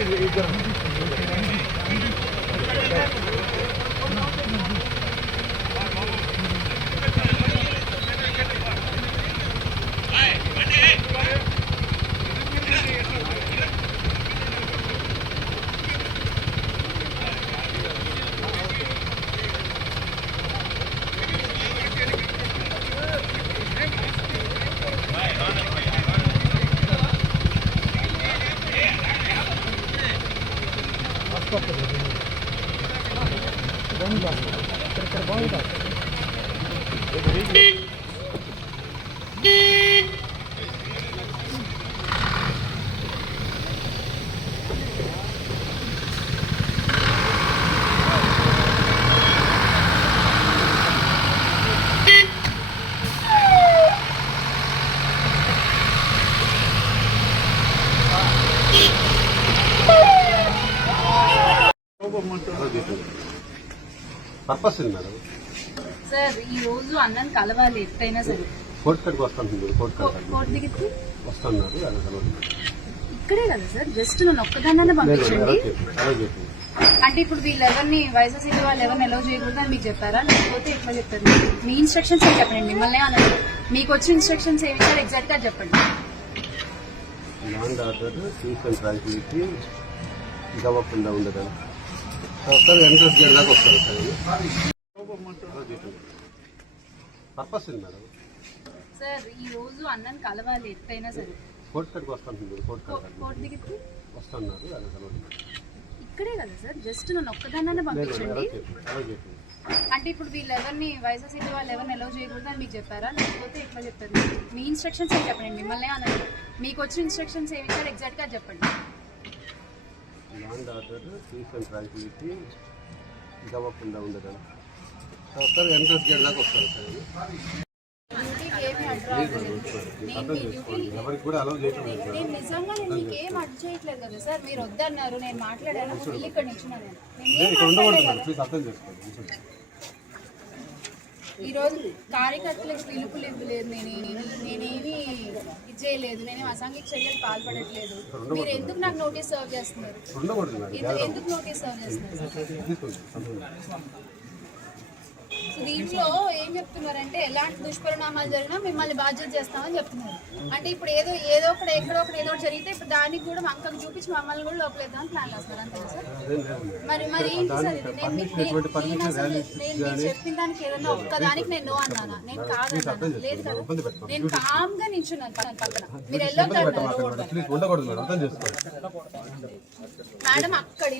इधर Thank you. Purpose ఉంది madam? Sir ఈ రోజు అన్నని కలవాలి ఎప్పుడైనా సరే. కోర్టు కడికి వస్తాను కోర్టు కోర్టు దగ్గరికి వస్తున్నారు ఇక్కడే కదా సార్ జస్ట్ నన్ను ఒక్కదాన్నే పంపించండి. అంటే ఇప్పుడు వీళ్ళు ఎవరిని వైఎస్ఆర్సీపీ వాళ్ళు ఎవరిని ఎలా చేయకూడదు అని మీకు చెప్పారా? లేకపోతే ఎట్లా చెప్పారు? మీ ఇన్స్ట్రక్షన్స్ ఏం చెప్పండి? మిమ్మల్ని అన్నారు మీకు వచ్చిన ఇన్స్ట్రక్షన్స్ ఏమి ఇచ్చారు ఎగ్జాక్ట్గా చెప్పండి. Law and order peace and tranquility ఇదవ్వకుండా ఉండదని ఒకసారి ఎంట్రెన్స్ గేట్ దాకా వస్తారు సార్ పర్పస్ ఉంది మేడం? సార్ ఈ రోజు అన్నని కలవాలి ఎప్పుడైనా సరే. కోర్టు కడికి వస్తాను మీరు కోర్టు వస్తున్నారు అది కలవదు ఇక్కడే కదా సార్ జస్ట్ నన్ను ఒక్కదాన్నే పంపించండి. అంటే ఇప్పుడు వీళ్ళు ఎవరిని వైఎస్ఆర్సీపీ వాళ్ళు ఎవరిని ఎలా చేయకూడదు అని మీకు చెప్పారా? లేకపోతే ఎట్లా చెప్పారు? మీ ఇన్స్ట్రక్షన్స్ ఏం చెప్పండి? మిమ్మల్ని అన్నారు మీకు వచ్చిన ఇన్స్ట్రక్షన్స్ ఏమి ఇచ్చారు ఎగ్జాక్ట్గా చెప్పండి. Law and order peace and tranquility ఇదవ్వకుండా ఉండదని ఒకసారి ఎంట్రెన్స్ గేట్ దాకా వస్తారు సార్ అర్థం చేసుకోండి ఎవరికి కూడా అలౌ చేయటం లేదు సార్ నేను నిజంగా నేను మీకు ఏం అడ్డు చేయట్లేదు కదా సార్ మీరు వద్దన్నారు నేను మాట్లాడాను ఇక్కడ నిల్చున్నాను నేను ఇక్కడ ఉండకూడదు మేడం ప్లీజ్ అర్థం చేసుకోండి. ఈ రోజు కార్యకర్తలకు పిలుపులు ఇవ్వలేదు నేను నేనేమి ఇది చేయలేదు. నేను అసాంఘిక చర్యలు పాల్పడట్లేదు. మీరు ఎందుకు నాకు నోటీస్ సర్వ్ చేస్తున్నారు? ఎందుకు నోటీస్ సర్వ్ చేస్తున్నారు? దీంట్లో ఏం చెప్తున్నారంటే ఎలాంటి దుష్పరిణామాలు జరిగినా మిమ్మల్ని బాధ్యత చేస్తామని చెప్తున్నారు. అంటే ఇప్పుడు ఏదో ఏదో ఒకటి ఎక్కడో ఒకటి ఏదో ఒకటి జరిగితే ఇప్పుడు దానికి కూడా వంకకు చూపించి మమ్మల్ని కూడా లోపలేద్దామని ప్లాన్ చేస్తున్నారు. అంతే సార్. మరి మరి ఏంటి సార్ ఇది? నేను అసలు నేను మీరు చెప్పిన దానికి ఏదైనా ఒక్కదానికి నేను నో అన్నానా? నేను కాదన్నాను? లేదు కదా. నేను కామ్గా నించున్నాను పక్కన. మీరు వెళ్ళొద్దు మేడం అక్కడ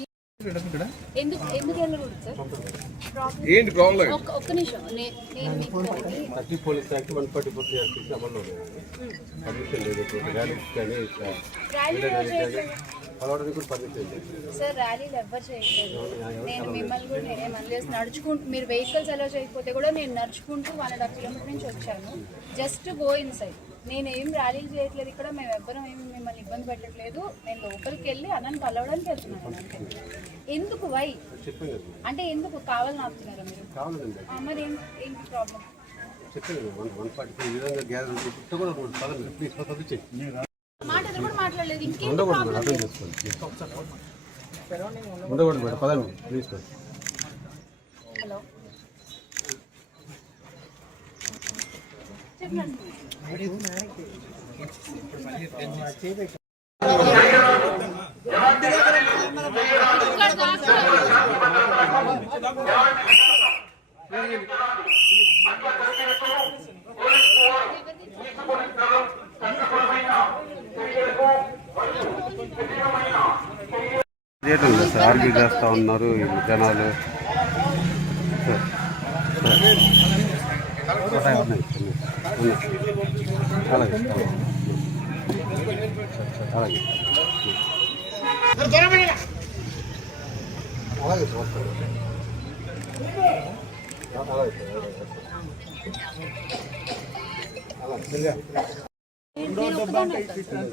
ఏంటి ప్రాబ్లం ఒక్క ఒక్క నిమిషం. Thirty police act one forty four అమల్లో లేదు. పర్మిషన్ లేదు. ర్యాలీస్ కానీ సార్ ర్యాలీలు ఎవ్వరు చేయట్లేదు. నేను మిమ్మల్ని కూడా నేనే మళ్ళీ నడుచుకుంటూ మీరు వెహికల్స్ అలా చేయకపోతే కూడా నేను నడుచుకుంటూ వన్ అండ్ హాఫ్ కిలోమీటర్ నుంచి వచ్చాను. జస్ట్ గో ఇన్ సైడ్ నేను ఏం ర్యాలీలు చేయట్లేదు ఇక్కడ. మేము ఎవ్వరం ఏమి మిమ్మల్ని ఇబ్బంది పెట్టట్లేదు. నేను లోపలికి వెళ్ళి అన్నని కలవడానికి వెళ్తున్నాను ఎందుకు? వై అంటే ఎందుకు? కావాలని ఆపుతున్నారా మీరు? మరి ఏంటి ప్రాబ్లం చెప్పాను కదా వన్ ఫార్టీ ఫోర్ ఈ విధంగా ఇప్పుడు కూడా ఒకటి పదండి ప్లీజ్ పంపించేయి మాట అది కూడా మాట్లాడలేదు. ఇంకేం ఉండకూడదు అర్థం చేసుకోండి ఉండకూడదు మేడం పదండి ప్లీజ్ హలో. చెప్పండి. ఇక్కడ దాకా లేదు సార్ ఆర్గ్యూ చేస్తూ ఉన్నారు జనాలు. అలాగే అలాగే. అలాగే చూస్తాను అలాగే అలాగే నేను ఒక్కదాన్నే వెళ్తాను.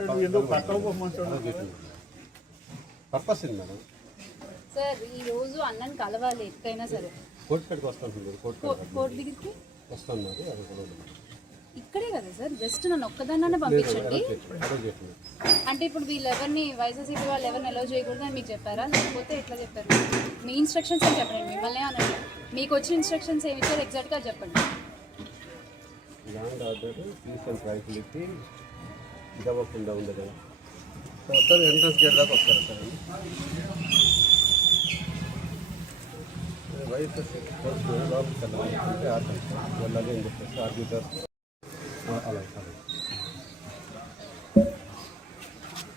పర్పస్ ఉంది మేడం సార్ ఈ రోజు అన్నని కలవాలి ఎప్పుడైనా సరే. కోర్టు కడికి వస్తాను మీరు కోర్టు కోర్టు దగ్గరికి అది కలవదు. ఇక్కడే కదా సార్ జస్ట్ నన్ను ఒక్కదాన్నే పంపించండి. అంటే ఇప్పుడు వీళ్ళు ఎవరిని వైఎస్ఆర్సీపీ వాళ్ళు ఎవరిని ఎలో చేయకూడదు అని మీకు చెప్పారా? లేకపోతే ఎట్లా చెప్పారు? మీ ఇన్స్ట్రక్షన్స్ ఏం చెప్పండి? మిమ్మల్ని అనండి మీకు వచ్చిన ఇన్స్ట్రక్షన్స్ ఏమి ఇచ్చారు? ఎగ్జాక్ట్గా చెప్పండి. Law and order peace and tranquility ఇదవ్వకుండా so వస్తారు ఎంట్రన్స్ గేట్ దాకా వస్తారు సార్ వైఎస్ఎస్ ఫస్ట్ లోపలికి వెళ్ళాలి. అంటే ఆర్డర్ వెళ్ళాలి అని చెప్పేసి ఆర్బిటర్ అలాగే అలాగే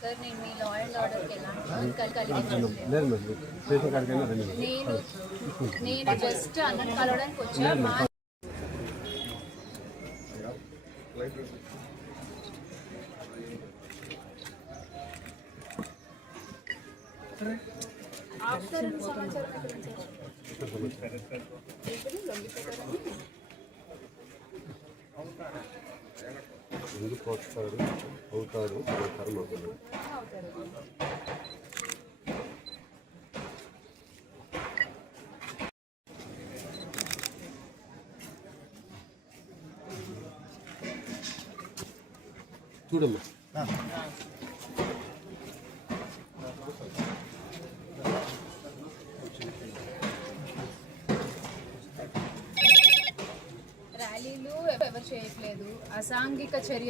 సార్ నేను మీ లా అండ్ ఆర్డర్కి ఎలాంటి కలిగించడం లేదు లేదు. మేడం స్టేషన్ కాడికైనా రండి. మేడం నేను నేను జస్ట్ అన్నం కలవడానికి వచ్చా? వస్తాడు అవుతాడు అనే కర్మ అవుతుంది అవుతారు చూడమ్మా లేదు. అసాంఘిక చర్య